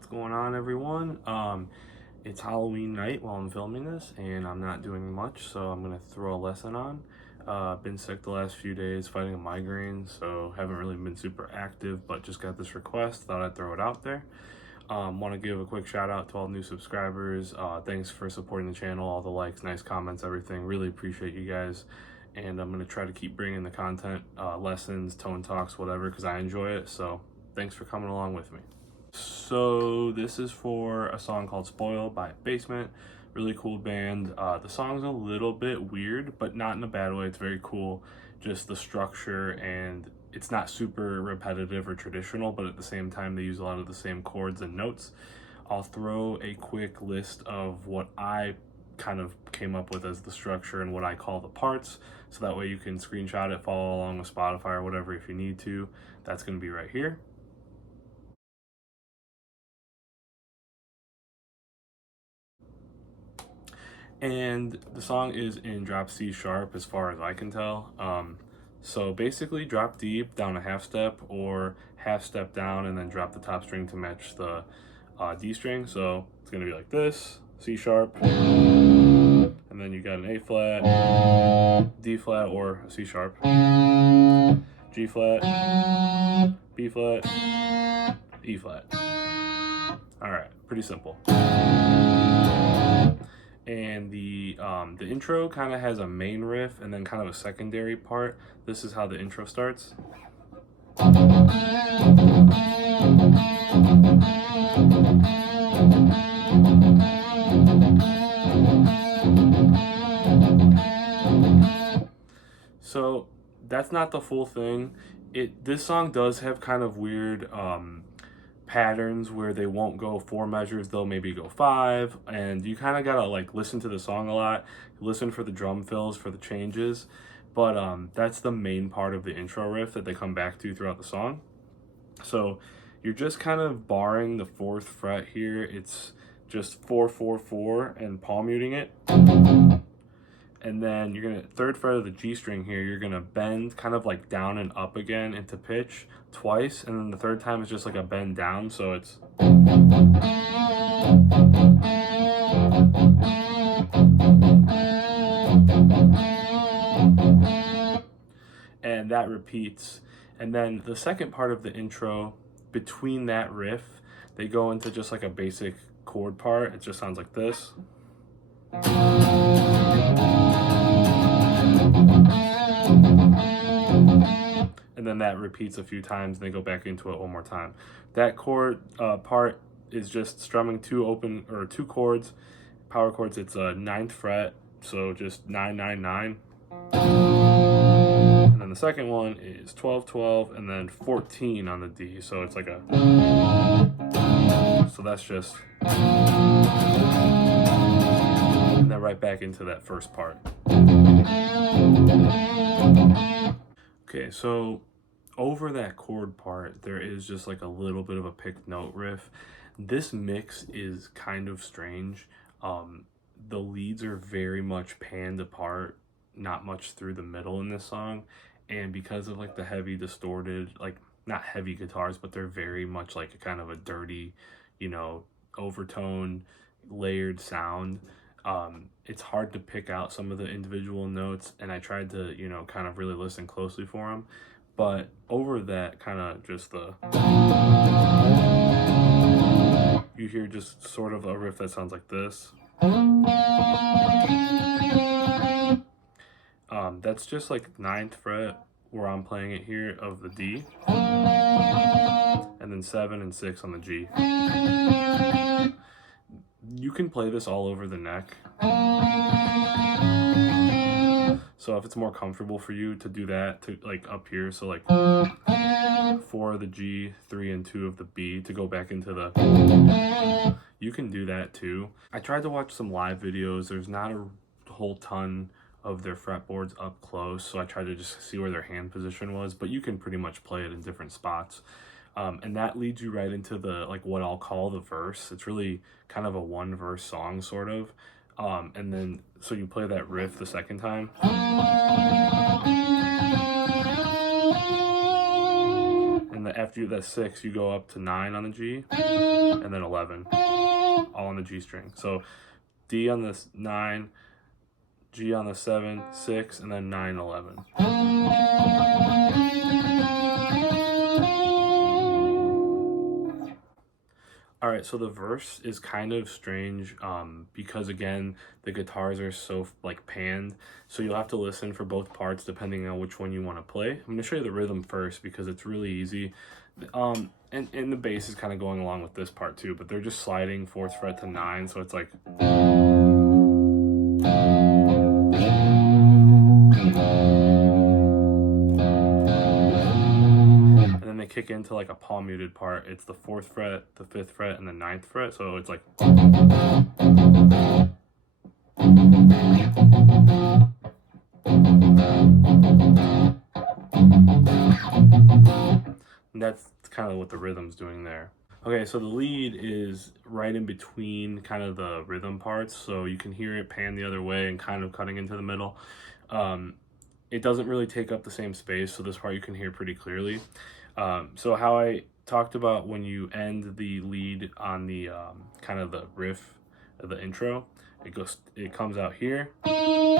What's going on, everyone? It's Halloween night while I'm filming this, and I'm not doing much, so I'm gonna throw a lesson on. Been sick the last few days, fighting a migraine, so haven't really been super active, but just got this request, thought I'd throw it out there. Want to give a quick shout out to all new subscribers. Thanks for supporting the channel, all the likes, nice comments, everything. Really appreciate you guys. And I'm gonna try to keep bringing the content, lessons, tone talks, whatever, because I enjoy it. So thanks for coming along with me. So this is for a song called Spoil by Basement. Really cool band. The song's a little bit weird, but not in a bad way. It's very cool. Just the structure, and it's not super repetitive or traditional, but at the same time they use a lot of the same chords and notes. I'll throw a quick list of what I kind of came up with as the structure and what I call the parts, so that way you can screenshot it, follow along with Spotify or whatever if you need to. That's going to be right here. And the song is in drop C sharp as far as I can tell. So basically drop D down a half step, or half step down and then drop the top string to match the D string. So it's gonna be like this, C sharp, and then you got an A flat, D flat, or a C sharp, G flat, B flat, E flat. All right, pretty simple. And the intro kind of has a main riff and then kind of a secondary part. This is how the intro starts. So that's not the full thing. This song does have kind of weird patterns where they won't go 4 measures, they'll maybe go 5, and you kind of gotta like listen to the song a lot, listen for the drum fills, for the changes. But that's the main part of the intro riff that they come back to throughout the song. So you're just kind of barring the 4th fret here. It's just 4 4 4 and palm muting it. And then you're gonna 3rd fret of the G string here, you're gonna bend kind of like down and up again into pitch twice, and then the 3rd time is just like a bend down, so it's and that repeats. And then the second part of the intro, between that riff, they go into just like a basic chord part. It just sounds like this. And then that repeats a few times, and they go back into it one more time. That chord part is just strumming 2 chords, power chords. It's a 9th fret, so just 9 9 9. And then the second one is 12 12, and then 14 on the D. So it's like a. So that's just. And then right back into that first part. Okay, so over that chord part, there is just like a little bit of a picked note riff. This mix is kind of strange. The leads are very much panned apart, not much through the middle in this song. And because of like the heavy distorted, like not heavy guitars, but they're very much like a kind of a dirty, overtone, layered sound. It's hard to pick out some of the individual notes, and I tried to, kind of really listen closely for them. But over that, kind of just you hear just sort of a riff that sounds like this. That's just like 9th fret where I'm playing it here of the D, and then 7 and 6 on the G. You can play this all over the neck. So if it's more comfortable for you to do that, to like up here, so like 4 of the G, 3 and 2 of the B to go back into the, you can do that too. I tried to watch some live videos. There's not a whole ton of their fretboards up close, so I tried to just see where their hand position was, but you can pretty much play it in different spots. And that leads you right into the, like, what I'll call the verse. It's really kind of a 1-verse song, sort of. And then, so you play that riff the second time. And then after that 6, you go up to 9 on the G, and then 11, all on the G string. So D on the 9, G on the 7, 6, and then 9, 11. All right, so the verse is kind of strange because again, the guitars are so like panned, so you'll have to listen for both parts depending on which one you want to play. I'm gonna show you the rhythm first because it's really easy. And the bass is kind of going along with this part too, but they're just sliding 4th fret to 9, so it's like. They kick into like a palm muted part. It's the 4th fret, the 5th fret, and the 9th fret. So it's like. And that's kind of what the rhythm's doing there. Okay, so the lead is right in between kind of the rhythm parts. So you can hear it pan the other way and kind of cutting into the middle. It doesn't really take up the same space, so this part you can hear pretty clearly. So how I talked about when you end the lead on the kind of the riff of the intro, it comes out here. So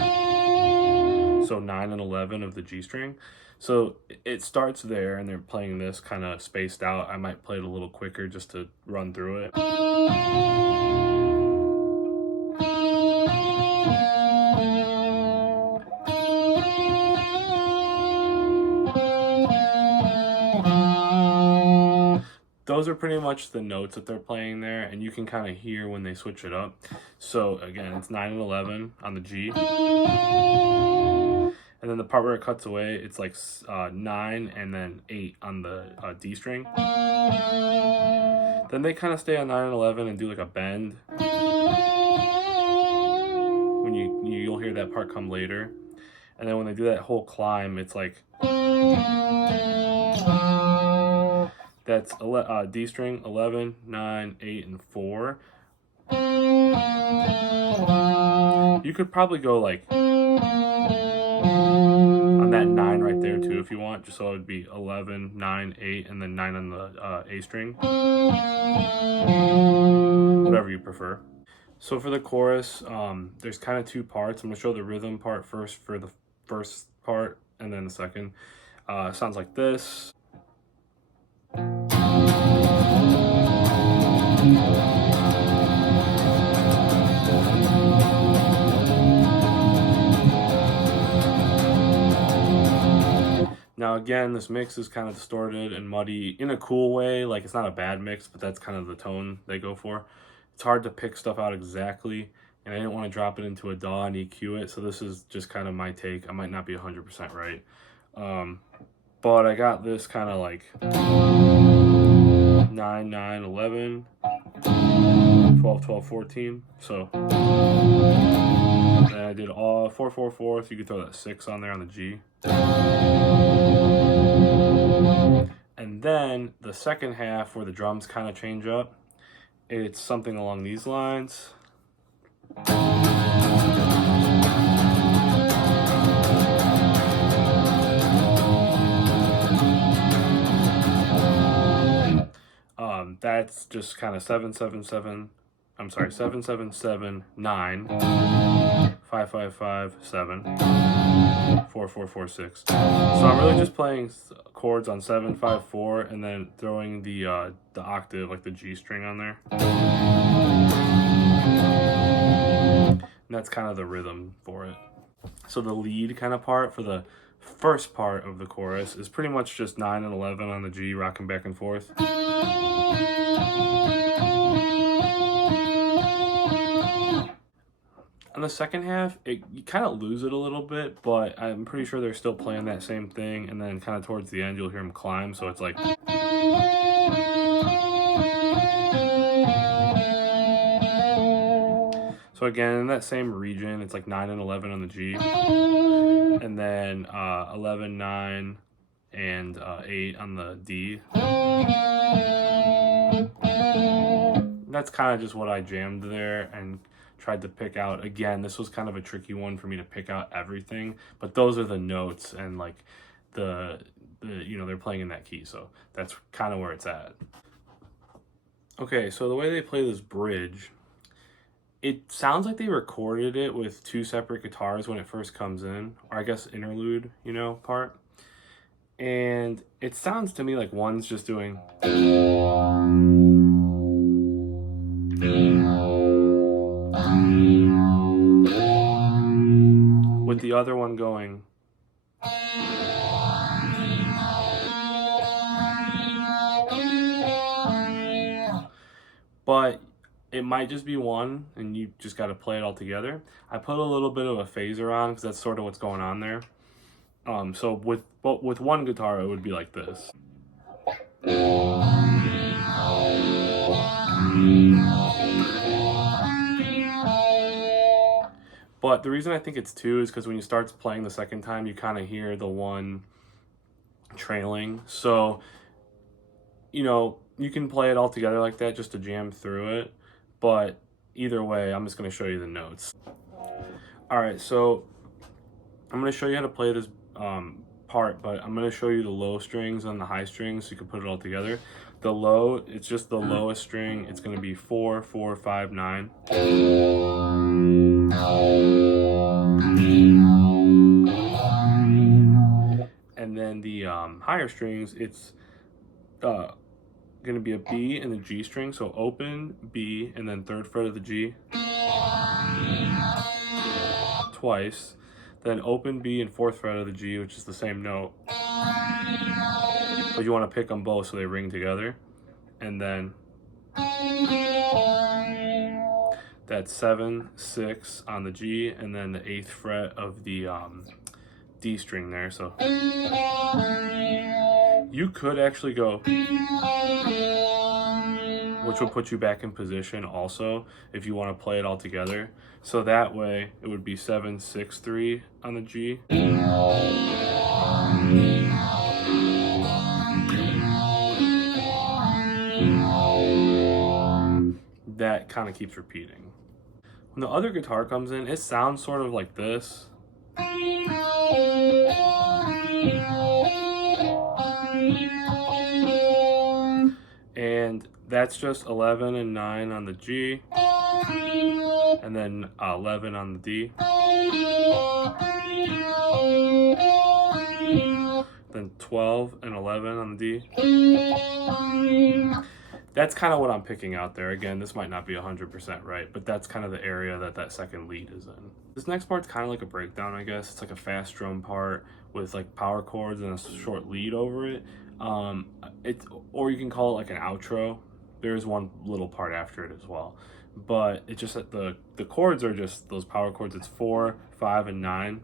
9 and 11 of the G string. So it starts there, and they're playing this kind of spaced out. I might play it a little quicker just to run through it. Those are pretty much the notes that they're playing there, and you can kind of hear when they switch it up. So again, it's 9 and 11 on the G. And then the part where it cuts away, it's like 9 and then 8 on the D string. Then they kind of stay on 9 and 11 and do like a bend. When you'll hear that part come later. And then when they do that whole climb, it's like. That's D string, 11, 9, 8, and 4. You could probably go like on that 9 right there too if you want, just so it would be 11, 9, 8, and then 9 on the A string. Whatever you prefer. So for the chorus, there's kind of 2 parts. I'm going to show the rhythm part first for the first part, and then the second. It sounds like this. Now again, this mix is kind of distorted and muddy in a cool way. Like, it's not a bad mix, but that's kind of the tone they go for. It's hard to pick stuff out exactly, and I didn't want to drop it into a DAW and EQ it, so this is just kind of my take. I might not be 100% right. But I got this kind of like 9, 9, 11, 12, 12, 14. So then I did all 4, 4, 4. So you could throw that 6 on there on the G. And then the second half where the drums kind of change up, it's something along these lines. That's just kind of 7, 7, 7. I'm sorry, 7, 7, 7, 9, 5, 5, 5, 7, 4, 4, 4, 6. So I'm really just playing chords on 7, 5, 4, and then throwing the octave, like the G string on there. And that's kind of the rhythm for it. So the lead kind of part for the first part of the chorus is pretty much just 9 and 11 on the G, rocking back and forth. On the second half, you kind of lose it a little bit, but I'm pretty sure they're still playing that same thing, and then kind of towards the end, you'll hear them climb, so it's like... So again, in that same region, it's like 9 and 11 on the G, and then 11, 9, and 8 on the D. That's kind of just what I jammed there and tried to pick out. Again, this was kind of a tricky one for me to pick out everything, but those are the notes, and like the they're playing in that key, so that's kind of where it's at. Okay, so the way they play this bridge, it sounds like they recorded it with 2 separate guitars when it first comes in, or I guess interlude, part. And it sounds to me like one's just doing, with the other one going. But it might just be one, and you just got to play it all together. I put a little bit of a phaser on because that's sort of what's going on there. So with one guitar, it would be like this. But the reason I think it's 2 is because when you start playing the second time, you kind of hear the one trailing. So, you can play it all together like that just to jam through it. But either way, I'm just going to show you the notes. All right, so I'm going to show you how to play this part, but I'm going to show you the low strings and the high strings so you can put it all together. The low, it's just the lowest string. It's going to be 4, 4, 5, 9. And then the higher strings, it's going to be a B and the G string. So open, B, and then 3rd fret of the G. Twice. Then open B and 4th fret of the G, which is the same note. But you want to pick them both so they ring together. And then that's 7, 6 on the G, and then the 8th fret of the D string there. So you could actually go, which would put you back in position also if you want to play it all together. So that way it would be 7, 6, 3 on the G. That kind of keeps repeating. When the other guitar comes in, it sounds sort of like this. And that's just 11 and 9 on the G, and then 11 on the D, then 12 and 11 on the D. That's kind of what I'm picking out there. Again, this might not be 100% right, but that's kind of the area that second lead is in. This next part's kind of like a breakdown, I guess. It's like a fast drum part with like power chords and a short lead over it. Or you can call it like an outro. There's one little part after it as well. But it's just that the chords are just those power chords. It's 4, 5, and 9.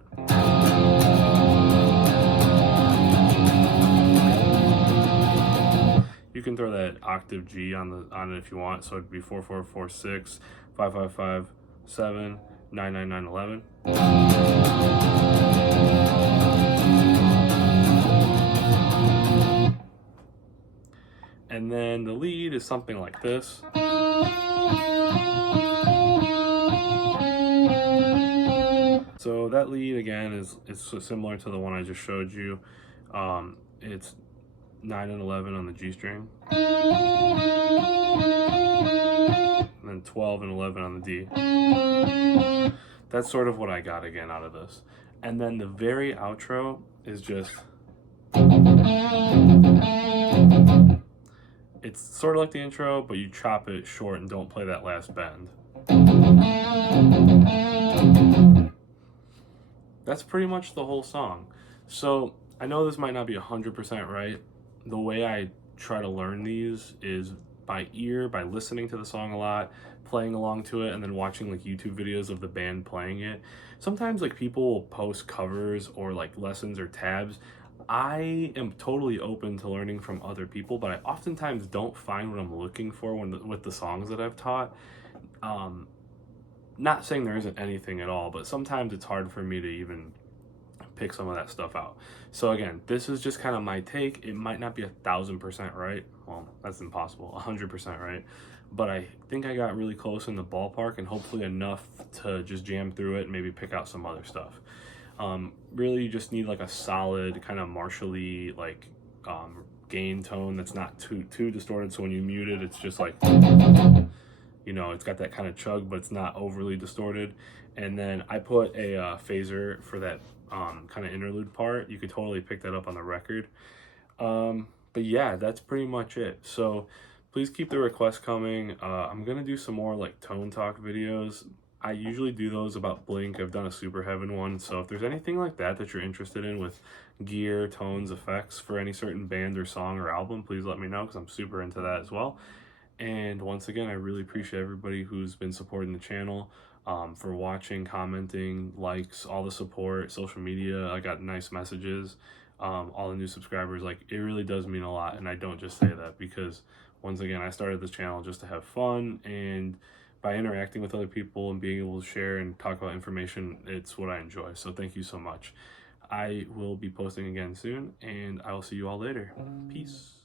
You can throw that octave G on it if you want. So it'd be 4, 4, 4, 6, 5, 5, 5, 7, 9, 9, 9, 11. And then the lead is something like this. So that lead again is similar to the one I just showed you. It's 9 and 11 on the G string, and then 12 and 11 on the D. That's sort of what I got again out of this. And then the very outro is just, it's sort of like the intro, but you chop it short and don't play that last bend. That's pretty much the whole song. So I know this might not be 100% right. The way I try to learn these is by ear, by listening to the song a lot, playing along to it, and then watching like YouTube videos of the band playing it. Sometimes like people will post covers or like lessons or tabs. I am totally open to learning from other people, but I oftentimes don't find what I'm looking for with the songs that I've taught. Not saying there isn't anything at all, but sometimes it's hard for me to even pick some of that stuff out. So again, this is just kind of my take. It might not be 1,000% right. Well, that's impossible, 100% right. But I think I got really close in the ballpark and hopefully enough to just jam through it and maybe pick out some other stuff. Really you just need like a solid kind of Marshall-y like gain tone that's not too distorted, so when you mute it, it's just like, you know, it's got that kind of chug, but it's not overly distorted. And then I put a phaser for that kind of interlude part. You could totally pick that up on the record. But yeah, that's pretty much it. So please keep the requests coming. I'm gonna do some more like tone talk videos. I usually do those about Blink. I've done a Super Heaven one. So if there's anything like that that you're interested in with gear, tones, effects for any certain band or song or album, please let me know, because I'm super into that as well. And once again, I really appreciate everybody who's been supporting the channel, for watching, commenting, likes, all the support, social media. I got nice messages, all the new subscribers. Like, it really does mean a lot, and I don't just say that because, once again, I started this channel just to have fun, and by interacting with other people and being able to share and talk about information, it's what I enjoy. So thank you so much. I will be posting again soon, and I will see you all later. Peace.